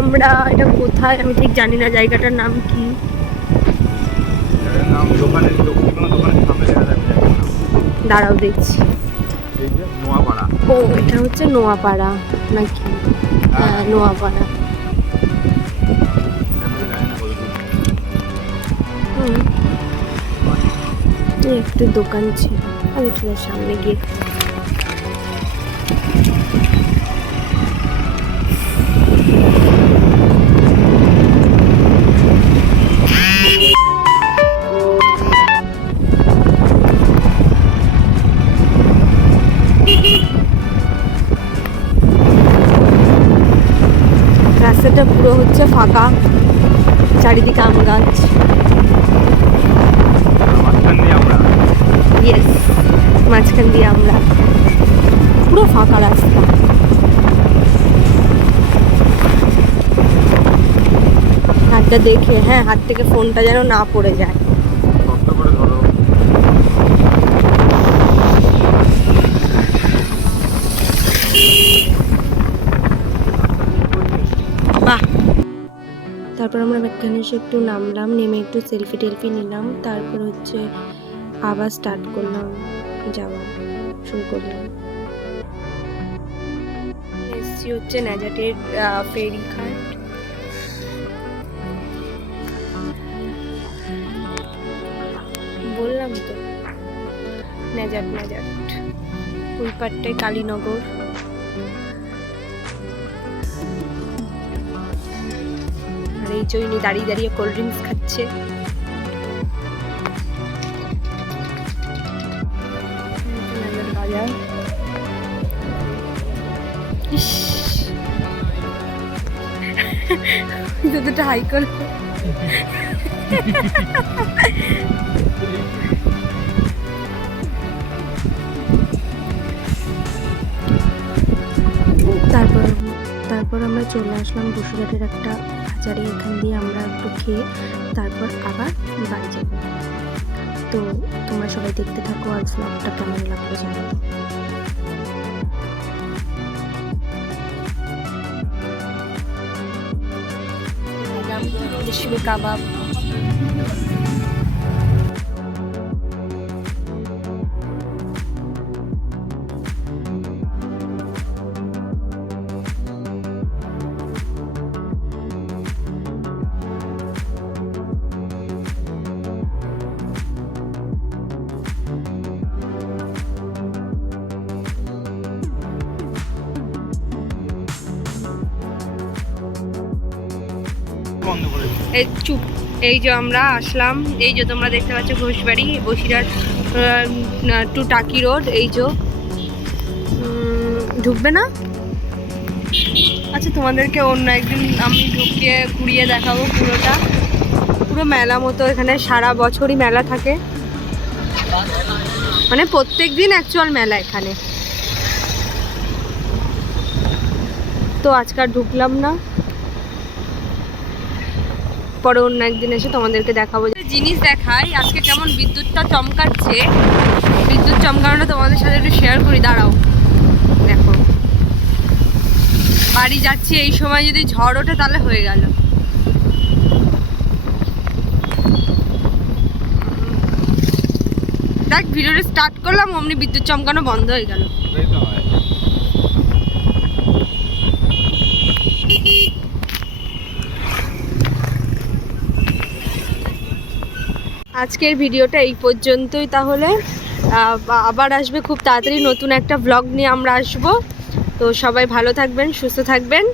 আমরা এটা কোথায় আমি ঠিক জানি না, জায়গাটার নাম কি। দাঁড়াও দেখছি। ও এটা হচ্ছে নোয়াপাড়া নাকি? হ্যাঁ নোয়াপাড়া। একটু দোকান ছিল, আমি তোমার সামনে গিয়ে রাস্তাটা পুরো হচ্ছে ফাঁকা, চারিদিকে আম গাছ। ইয়েস, মাঝখান দিয়ে আমরা, পুরো ফাঁকা রাস্তা। হাতটা দেখে, হ্যাঁ হাত থেকে ফোনটা যেন না পড়ে যায়। বাহ। তারপর আমরা এখানে এসে একটু নামলাম, নেমে একটু সেলফি টেলফি নিলাম, তারপর হচ্ছে আবার স্টার্ট করলাম, যাওয়া শুরু করলাম। এসছি হচ্ছে ন্যাজাটের ফেরি ঘাট। বললাম তো ন্যাজাট ন্যাজাট, ওই পাটটায় কালীনগর। আর এই চৈনি দাঁড়িয়ে দাঁড়িয়ে কোল্ড ড্রিঙ্কস খাচ্ছে। বাজার দুটো হাই করে তারপর আমরা চলে আসলাম বসিরহাটের একটা বাজারে। এখান দিয়ে আমরা একটু খেয়ে তারপর আবার বাড়ি যাব। তো তোমরা সবাই দেখতে থাকো আর ব্লগটা কেমন লাগবে জানো। রেশমি কাবাব, এই চুপ। এই যে আমরা আসলাম, এই যে তোমরা দেখতে পাচ্ছ ঘোষবাড়ি, বসিরহাট টু টাকি রোড। এই যে ঢুকবে না? আচ্ছা তোমাদেরকে অন্য একদিন আমি ঢুকিয়ে ঘুরিয়ে দেখাবো পুরোটা। পুরো মেলা মতো, এখানে সারা বছরই মেলা থাকে, মানে প্রত্যেক দিন অ্যাকচুয়াল মেলা এখানে। তো আজকাল ঢুকলাম না, পরে অন্য একদিন এসে তোমাদেরকে দেখাবো। জিনিস দেখাই আজকে, কেমন বিদ্যুৎটা চমকাচ্ছে। বিদ্যুৎ চমকানোটা তোমাদের সাথে একটু শেয়ার করি, দাঁড়াও। দেখো বাড়ি যাচ্ছি, এই সময় যদি ঝড় ওঠে তাহলে হয়ে গেল। দেখ ভিডিওটা স্টার্ট করলাম, অমনি বিদ্যুৎ চমকানো বন্ধ হয়ে গেল। আজকের ভিডিওটা এই পর্যন্তই। তাহলে আবার আসবে খুব তাড়াতাড়ি নতুন একটা ব্লগ নিয়ে আমরা আসবো। তো সবাই ভালো থাকবেন, সুস্থ থাকবেন।